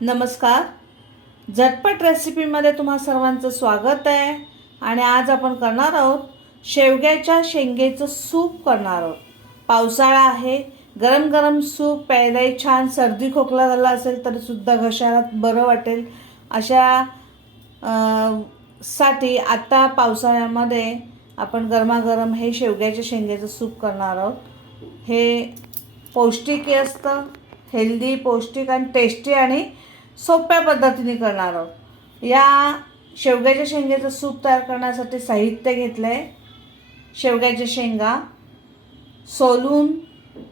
नमस्कार. झटपट रेसिपीमध्ये तुम्हा सर्वांचं स्वागत आहे. आणि आज आपण करणार आहोत शेवग्याच्या शेंगेचं सूप करणार आहोत. पावसाळा आहे, गरम गरम सूप प्यायलाही छान. सर्दी खोकला झाला असेल तरी सुद्धा घशाला बरं वाटेल अशा साठी आता पावसाळ्यामध्ये आपण गरमागरम हे शेवग्याच्या शेंगेचं सूप करणार आहोत. हे पौष्टिक असतं, हेल्दी, पौष्टिक आणि टेस्टी आणि सोप्या पद्धतीने करणार आहोत. या शेवग्याच्या शेंगेचं सूप तयार करण्यासाठी साहित्य घेतलं आहे. शेवग्याच्या शेंगा सोलून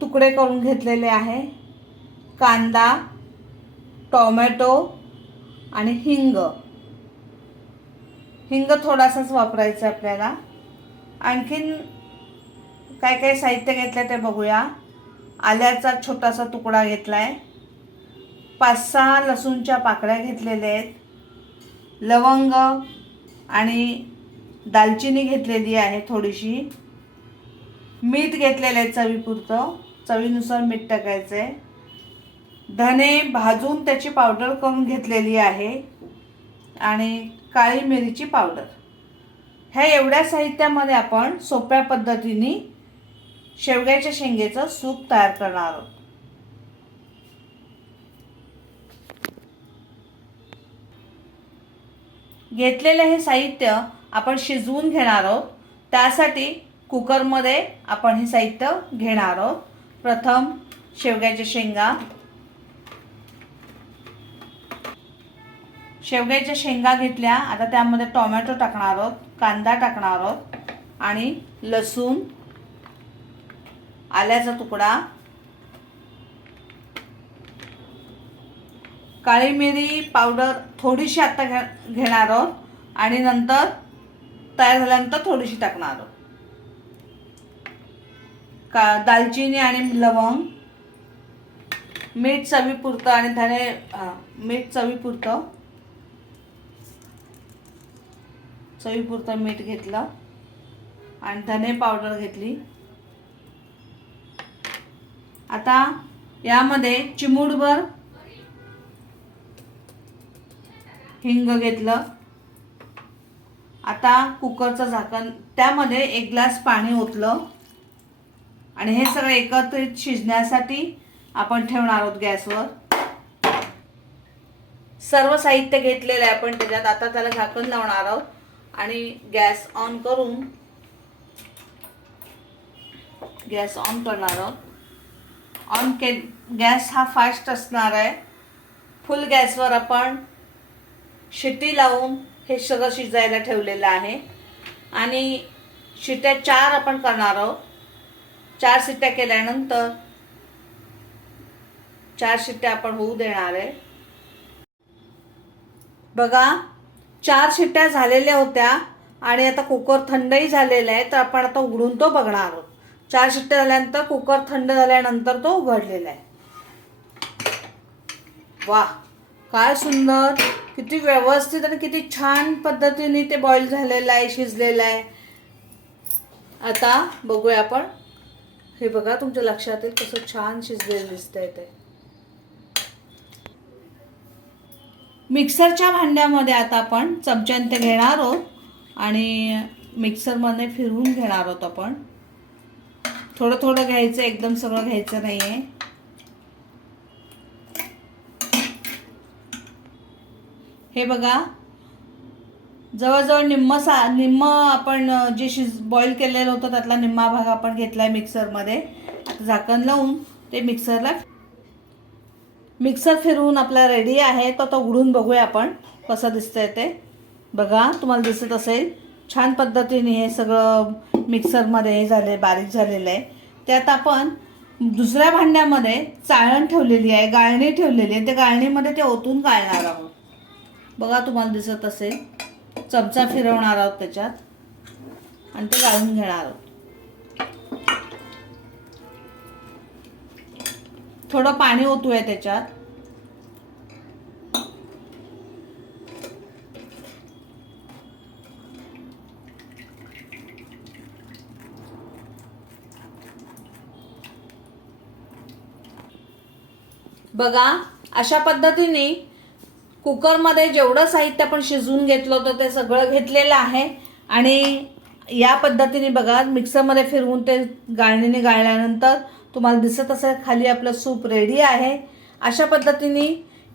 तुकडे करून घेतलेले आहे. कांदा, टोमॅटो आणि हिंग थोडासाच वापरायचं आपल्याला. आणखीन काय काय साहित्य घेतलं ते बघूया. आल्याचा छोटासा तुकडा घेतला आहे. 5-6 लसूणच्या पाकळ्या घेतलेल्या आहेत. लवंग आणि दालचिनी घेतलेली आहे थोडीशी. मीठ घेतलेलं आहे चवीपुरतं, चवीनुसार मीठ टाकायचं आहे. धने भाजून त्याची पावडर करून घेतलेली आहे आणि काळी मिरीची पावडर. ह्या एवढ्या साहित्यामध्ये आपण सोप्या पद्धतीने शेवग्याच्या शेंगेचं सूप तयार करणार आहोत. घेतलेले हे साहित्य आपण शिजवून घेणार आहोत. त्यासाठी कुकरमध्ये आपण हे साहित्य घेणार आहोत. प्रथम शेवग्याच्या शेंगा घेतल्या. आता त्यामध्ये टोमॅटो टाकणार आहोत, कांदा टाकणार आहोत आणि लसूण, आल्याचा तुकडा, काळी मिरी पावडर थोडीशी आता घेणार आहोत आणि नंतर तयार झाल्यानंतर थोडीशी टाकणार आहोत. दालचिनी आणि लवंग, मीठ चवीपुरतं आणि धने मीठ चवीपुरतं मीठ घेतलं आणि धने पावडर घेतली. आता यामध्ये चिमूटभर हिंग घेतलं. आता कुकरचं झाकण, त्यामध्ये 1 ग्लास पाणी ओतलं आणि हे सगळं एकत्रित शिजण्यासाठी आपण ठेवणार आहोत गॅसवर. सर्व साहित्य घेतलेलं आहे आपण त्याच्यात. आता त्याला झाकण लावणार आहोत आणि गॅस ऑन करणार आहोत. गॅस हा फास्ट असणार आहे. फुल गॅसवर आपण शिट्टी लावून हे सगळं शिजायला ठेवलेलं आहे आणि शिट्ट्या 4 आपण करणार आहोत. 4 शिट्ट्या केल्यानंतर 4 शिट्ट्या आपण होऊ देणार आहे. बघा, 4 शिट्ट्या झालेल्या होत्या आणि आता कुकर थंडही झालेला आहे. तर आपण आता उघडून तो बघणार आहोत. 4 शिट्ट्या झाल्यानंतर कुकर थंड झाल्यानंतर तो उघडलेला आहे. वाह, काय सुंदर, किती व्यवस्थित आणि किती छान पद्धतीने ते बॉईल झालेलं आहे, शिजलेलं आहे. आता बघूया आपण. हे बघा, तुमच्या लक्षात येईल कसं छान शिजलेलं दिसतंय ते. मिक्सरच्या भांड्यामध्ये आता आपण चमच्याने ते घेणार आहोत आणि मिक्सरमध्ये फिरवून घेणार आहोत आपण. थोडं थोडं घ्यायचं, एकदम सगळं घ्यायचं नाही आहे. हे बघा, जवळजवळ निम्म आपण जे बॉईल केलेलं होतं त्यातला निम्मा भाग आपण घेतला आहे मिक्सरमध्ये. आता झाकण लावून ते मिक्सर फिरवून आपला रेडी आहे. तो उघडून बघूया आपण कसं दिसतंय ते. बघा, तुम्हाला दिसत असेल छान पद्धतीने हे सगळं मिक्सरमध्ये हे झाले, बारीक झालेलं आहे. त्यात आपण दुसऱ्या भांड्यामध्ये चाळण ठेवलेली आहे, गाळणी ठेवलेली आहे. त्या गाळणीमध्ये ते ओतून गाळणार आहोत. बघा, तुम्हाला दिसत असेल. चमचा फिरवणार आहोत त्याच्यात आणि ते गाळून घेणार आहोत. थोडं पाणी ओतूया त्याच्यात. बघा, अशा पद्धतीने कुकरमध्ये जेवढं साहित्य आपण शिजवून घेतलं होतं ते सगळं घेतलेलं आहे आणि या पद्धतीने बघा मिक्सरमध्ये फिरवून ते गाळणीने गाळल्यानंतर तुम्हाला दिसत असेल खाली आपलं सूप रेडी आहे. अशा पद्धतीने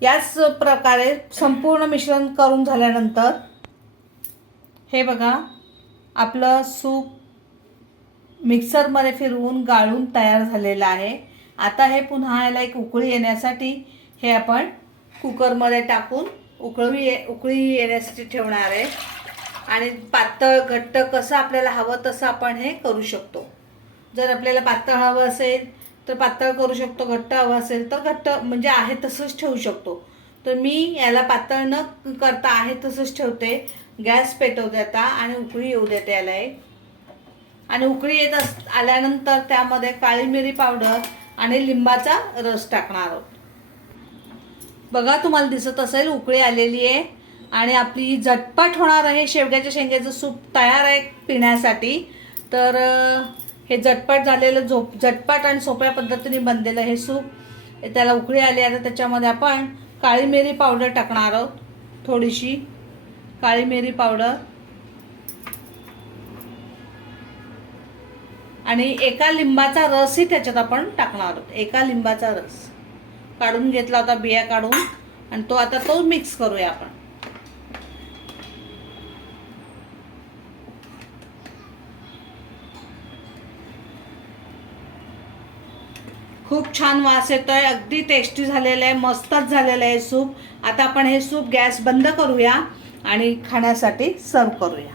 याच प्रकारे संपूर्ण मिश्रण करून झाल्यानंतर हे बघा आपलं सूप मिक्सरमध्ये फिरवून गाळून तयार झालेलं आहे. आता हे पुन्हा याला एक उकळी येण्यासाठी हे आपण कुकरमध्ये टाकून उकळी येण्यासाठी ठेवणार आहे आणि पातळ घट्ट कसं आपल्याला हवं तसं आपण हे करू शकतो. जर आपल्याला पातळ हवं असेल तर पातळ करू शकतो, घट्ट हवं असेल तर घट्ट म्हणजे आहे तसंच ठेवू शकतो. तर मी याला पातळ न करता आहे तसंच ठेवते. गॅस पेटवते आता आणि उकळी येऊ देते याला एक. आणि उकळी येत आल्यानंतर त्यामध्ये काळी मिरी पावडर आणि लिंबाचा रस टाकणार आहोत. बघा तुम्हाला दिसत असेल उकळी आलेली आहे आणि आपली झटपट होणार आहे शेवग्याच्या शेंगाचं सूप तयार आहे पिण्यासाठी. तर हे झटपट झालेलं झटपट आणि सोप्या पद्धतीने बनलेलं हे सूप. त्याला उकळी आली आता त्याच्यामध्ये आपण काळी मिरी पावडर टाकणार आहोत. थोडीशी काळी मिरी पावडर आणि एका लिंबाचा रसही त्याच्यात आपण टाकणार आहोत. एका लिंबाचा रस काढून घेतला होता बिया काढून आणि तो मिक्स करूया आपण. खूप छान वास येतोय, अगदी टेस्टी झालेलं आहे, मस्तच झालेलं आहे सूप. आता आपण हे सूप गॅस बंद करूया आणि खाण्यासाठी सर्व करूया.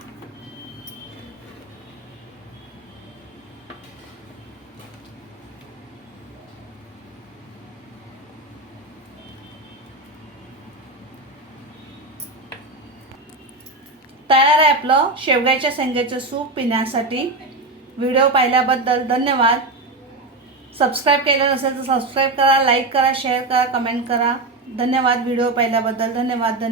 तयार आहे आपलं शेवग्याच्या शेंगाचं सूप पिण्यासाठी. व्हिडिओ पाहिल्याबद्दल धन्यवाद. सबस्क्राईब केलं नसेल तर सबस्क्राईब करा, लाईक करा, शेअर करा, कमेंट करा. धन्यवाद. व्हिडिओ पाहिल्याबद्दल धन्यवाद.